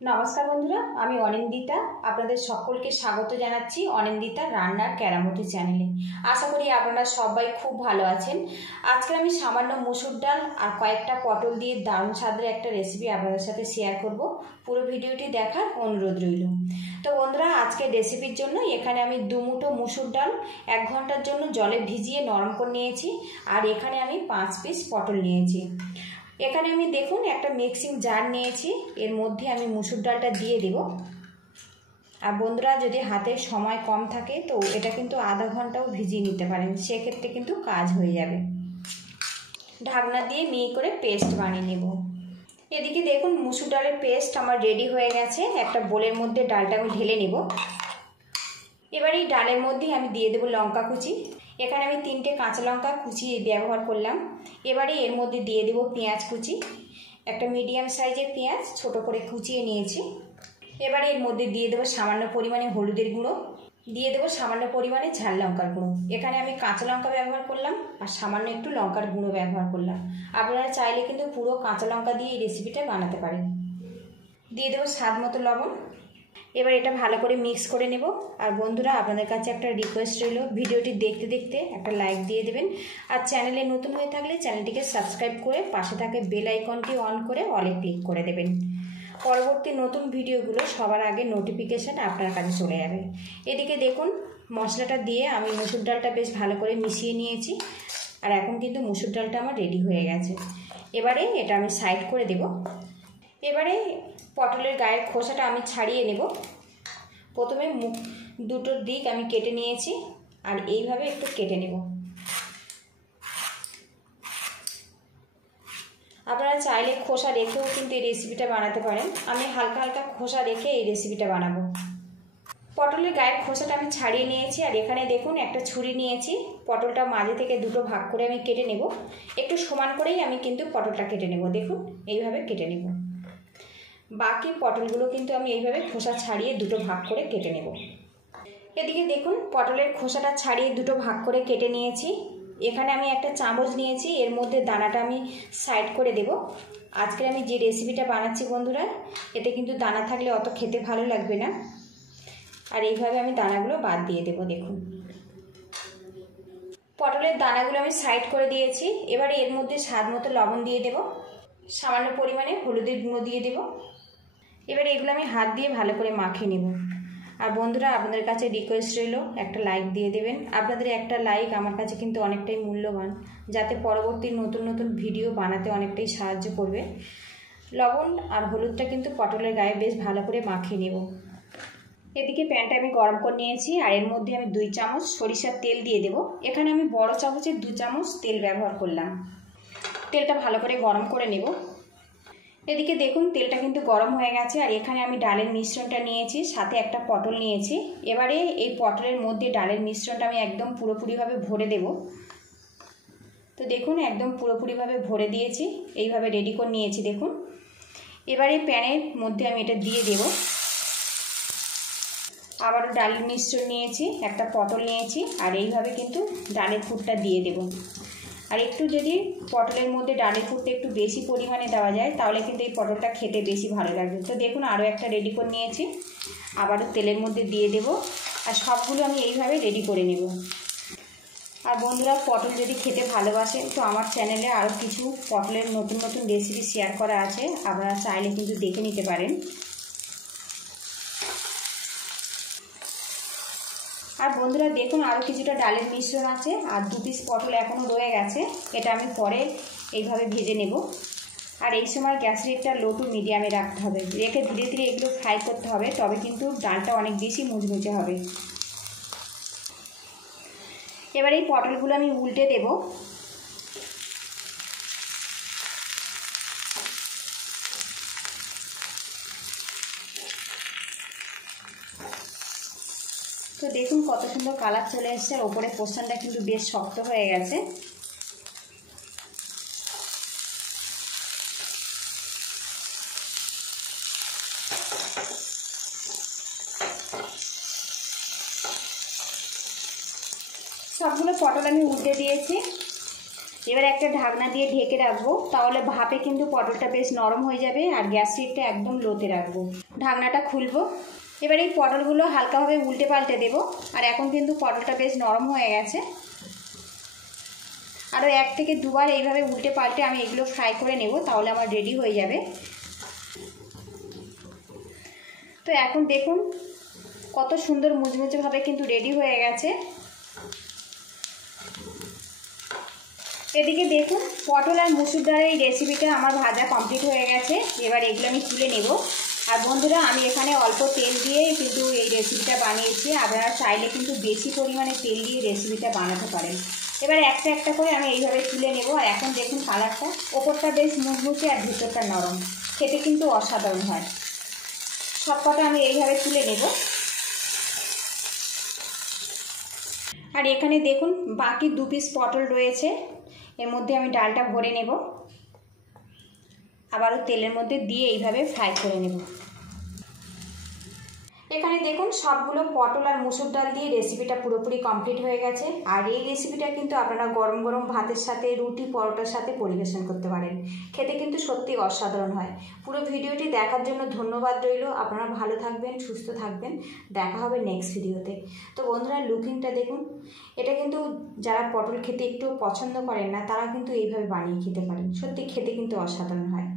নমস্কার বন্ধুরা, আমি অনিন্দিতা। আপনাদের সকলকে স্বাগত জানাচ্ছি অনিন্দিতা রান্নার কেরামতি চ্যানেলে। আশা করি আপনারা সবাই খুব ভালো আছেন। আজকে আমি সামান্য মুসুর ডাল আর কয়েকটা পটল দিয়ে দারুণ স্বাদের একটা রেসিপি আপনাদের সাথে শেয়ার করব। পুরো ভিডিওটি দেখার অনুরোধ রইল। তো বন্ধুরা, আজকের রেসিপির জন্য এখানে আমি 2 মুঠো মুসুর ডাল 1 ঘন্টার জন্য জলে ভিজিয়ে নরম করে নিয়েছি। আর এখানে আমি 5 পিস পটল নিয়েছি। এখানে আমি দেখুন একটা মিক্সিং জার নিয়েছি, এর মধ্যে আমি মুসুর ডালটা দিয়ে দেব। আর বন্ধুরা, যদি হাতে সময় কম থাকে তো এটা কিন্তু আধা ঘন্টাও ভিজিয়ে নিতে পারেন, সেক্ষেত্রে কিন্তু কাজ হয়ে যাবে। ঢাকনা দিয়ে মিহি করে পেস্ট বানিয়ে নেব। এদিকে দেখুন মুসুর ডালের পেস্ট আমার রেডি হয়ে গেছে। একটা বোলের মধ্যে ডালটা আমি ঢেলে নেব। এবার এই ডালের মধ্যে আমি দিয়ে দেবো লঙ্কা কুচি। এখানে আমি 3টে কাঁচা লঙ্কা কুচি ব্যবহার করলাম। এবারে এর মধ্যে দিয়ে দেবো পেঁয়াজ কুচি। একটা মিডিয়াম সাইজের পেঁয়াজ ছোট করে কুচিয়ে নিয়েছি। এবারে এর মধ্যে দিয়ে দেবো সামান্য পরিমাণে হলুদের গুঁড়ো, দিয়ে দেবো সামান্য পরিমাণে ঝাল লঙ্কার গুঁড়ো। এখানে আমি কাঁচা লঙ্কা ব্যবহার করলাম আর সামান্য একটু লঙ্কার গুঁড়ো ব্যবহার করলাম। আপনারা চাইলে কিন্তু পুরো কাঁচা লঙ্কা দিয়ে এই রেসিপিটা বানাতে পারেন। দিয়ে দেবো স্বাদ মতো লবণ। এবার এটা ভালো করে মিক্স করে নেব। আর বন্ধুরা, আপনাদের কাছে একটা রিকোয়েস্ট রইল, ভিডিওটি দেখতে দেখতে একটা লাইক দিয়ে দেবেন। আর চ্যানেলে নতুন হয়ে থাকলে চ্যানেলটিকে সাবস্ক্রাইব করে পাশে থাকে বেল আইকনটি অন করে অলে ক্লিক করে দেবেন। পরবর্তী নতুন ভিডিওগুলো সবার আগে নোটিফিকেশান আপনার কাছে চলে যাবে। এদিকে দেখুন মশলাটা দিয়ে আমি মুসুর ডালটা বেশ ভালো করে মিশিয়ে নিয়েছি। আর এখন কিন্তু মুসুর ডালটা আমার রেডি হয়ে গেছে। এবারে এটা আমি সাইড করে দেব। এবারে পটলের গায়ের খোসাটা আমি ছাড়িয়ে নেব। প্রথমে দুটোর দিক আমি কেটে নিয়েছি আর এইভাবে একটু কেটে নেব। আপনারা চাইলে খোসা রেখেও কিন্তু এই রেসিপিটা বানাতে পারেন। আমি হালকা হালকা খোসা রেখে এই রেসিপিটা বানাবো। পটলের গায়ের খোসাটা আমি ছাড়িয়ে নিয়েছি। আর এখানে দেখুন একটা ছুরি নিয়েছি। পটলটা মাঝে থেকে দুটো ভাগ করে আমি কেটে নেব। একটু সমান করেই আমি কিন্তু পটলটা কেটে নেব। দেখুন এইভাবে কেটে নেব। বাকি পটলগুলো কিন্তু আমি এইভাবে খোসা ছাড়িয়ে দুটো ভাগ করে কেটে নেব। এদিকে দেখুন পটলের খোসাটা ছাড়িয়ে দুটো ভাগ করে কেটে নিয়েছি। এখানে আমি একটা চামচ নিয়েছি, এর মধ্যে দানাটা আমি সাইড করে দেব। আজকে আমি যে রেসিপিটা বানাচ্ছি বন্ধুরা, এতে কিন্তু দানা থাকলে অত খেতে ভালো লাগবে না। আর এইভাবে আমি দানাগুলো বাদ দিয়ে দেব। দেখুন পটলের দানাগুলো আমি সাইড করে দিয়েছি। এবারে এর মধ্যে স্বাদ মতো লবণ দিয়ে দেব, সামান্য পরিমাণে হলুদের গুঁড়ো দিয়ে দেব। এবারে এগুলো আমি হাত দিয়ে ভালো করে মাখিয়ে নেব। আর বন্ধুরা, আপনাদের কাছে রিকোয়েস্ট রইল একটা লাইক দিয়ে দেবেন। আপনাদের একটা লাইক আমার কাছে কিন্তু অনেকটাই মূল্যবান, যাতে পরবর্তী নতুন নতুন ভিডিও বানাতে অনেকটাই সাহায্য করবে। লবণ আর হলুদটা কিন্তু পটলের গায়ে বেশ ভালো করে মাখিয়ে নেব। এদিকে প্যানটা আমি গরম করে নিয়েছি আর এর মধ্যে আমি 2 চামচ সরিষার তেল দিয়ে দেব। এখানে আমি বড় চামচের 2 চামচ তেল ব্যবহার করলাম। তেলটা ভালো করে গরম করে নেব। এদিকে দেখুন তেলটা কিন্তু গরম হয়ে গেছে। আর এখানে আমি ডালের মিশ্রণটা নিয়েছি, সাথে একটা পটল নিয়েছি। এবারে এই পটলের মধ্যে ডালের মিশ্রণটা আমি একদম পুরোপুরিভাবে ভরে দেব। তো দেখুন একদম পুরোপুরিভাবে ভরে দিয়েছি, এইভাবে রেডি করে নিয়েছি। দেখুন এবারে প্যানের মধ্যে আমি এটা দিয়ে দেব। আবারও ডালের মিশ্রণ নিয়েছি, একটা পটল নিয়েছি আর এইভাবে কিন্তু ডালের পুরটা দিয়ে দেব। আর একটু যদি পটলের মধ্যে ডালের পুরটা একটু বেশি পরিমাণে দেওয়া যায় তাহলে কিন্তু এই পটলটা খেতে বেশি ভালো লাগবে। তো দেখুন আরও একটা রেডি করে নিয়েছি, আবারও তেলের মধ্যে দিয়ে দেব। আর সবগুলো আমি এইভাবে রেডি করে নেব। আর বন্ধুরা, পটল যদি খেতে ভালোবাসেন তো আমার চ্যানেলে আরও কিছু পটলের নতুন নতুন রেসিপি শেয়ার করা আছে, আপনারা চাইলে কিন্তু দেখে নিতে পারেন। আর বন্ধুরা দেখুন আরও কিছুটা ডালের মিশ্রণ আছে আর 2 পিস পটল এখনও রয়ে গেছে। এটা আমি পরে এইভাবে ভেজে নেব। আর এই সময় গ্যাস রেটটা লো টু মিডিয়ামে রাখতে হবে, রেখে ধীরে ধীরে এগুলো ফ্রাই করতে হবে, তবে কিন্তু ডালটা অনেক বেশি মুচমুচে হবে। এবার এই পটলগুলো আমি উল্টে দেব। তো দেখুন কত সুন্দর কালার চলে এসছে। আর ওপরে পোর্শনটা কিন্তু বেশ শক্ত হয়ে গেছে। সবগুলো পটল আমি উল্টে দিয়েছি। এবার একটা ঢাকনা দিয়ে ঢেকে রাখবো, তাহলে ভাপে কিন্তু পটলটা বেশ নরম হয়ে যাবে। আর গ্যাস হিটটা একদম লোতে রাখবো। ঢাকনাটা খুলবো। এবার এই পটলগুলো হালকাভাবে উল্টে পাল্টে দেবো। আর এখন কিন্তু পটলটা বেশ নরম হয়ে গেছে। আরও 1 থেকে 2 বার এইভাবে উল্টে পাল্টে আমি এগুলো ফ্রাই করে নেব, তাহলে আমার রেডি হয়ে যাবে। তো এখন দেখুন কত সুন্দর মুচমুচেভাবে কিন্তু রেডি হয়ে গেছে। এদিকে দেখুন পটল আর মুসুর ডালের এই রেসিপিটা আমার ভাজা কমপ্লিট হয়ে গেছে। এবার এগুলো আমি তুলে নেব। আর বন্ধুরা, আমি এখানে অল্প তেল দিয়ে কিন্তু এই রেসিপিটা বানিয়েছি। আপনারা চাইলে কিন্তু বেশি পরিমাণে তেল দিয়ে রেসিপিটা বানাতে পারেন। এবার একটা একটা করে আমি এইভাবে তুলে নেব। আর এখন দেখুন কালারটা, ওপরটা বেশ মুচমুচে আর ভিতরটা নরম, খেতে কিন্তু অসাধারণ হয়। সব কটা আমি এইভাবে তুলে নেব। আর এখানে দেখুন বাকি 2 পিস পটল রয়েছে, এর মধ্যে আমি ডালটা ভরে নেব। আবারও তেলের মধ্যে দিয়ে এইভাবে ফ্রাই করে নেব। এখানে দেখুন সবগুলো পটল আর মুসুর ডাল দিয়ে রেসিপিটা পুরোপুরি কমপ্লিট হয়ে গেছে। আর এই রেসিপিটা কিন্তু আপনারা গরম গরম ভাতের সাথে, রুটি পরোটার সাথে পরিবেশন করতে পারেন। খেতে কিন্তু সত্যি অসাধারণ হয়। পুরো ভিডিওটি দেখার জন্য ধন্যবাদ রইল। আপনারা ভালো থাকবেন, সুস্থ থাকবেন। দেখা হবে নেক্সট ভিডিওতে। তো বন্ধুরা, লুকিংটা দেখুন। এটা কিন্তু যারা পটল খেতে একটু পছন্দ করেন না, তারা কিন্তু এইভাবে বানিয়ে খেতে পারেন। সত্যি খেতে কিন্তু অসাধারণ হয়।